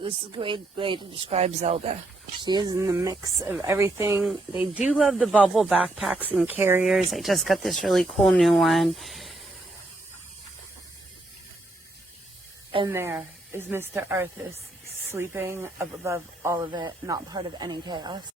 This is a great way to describe Zelda. She is in the mix of everything. They do love the bubble backpacks and carriers. I just got this really cool new one. And there is Mr. Arthas sleeping up above all of it, not part of any chaos.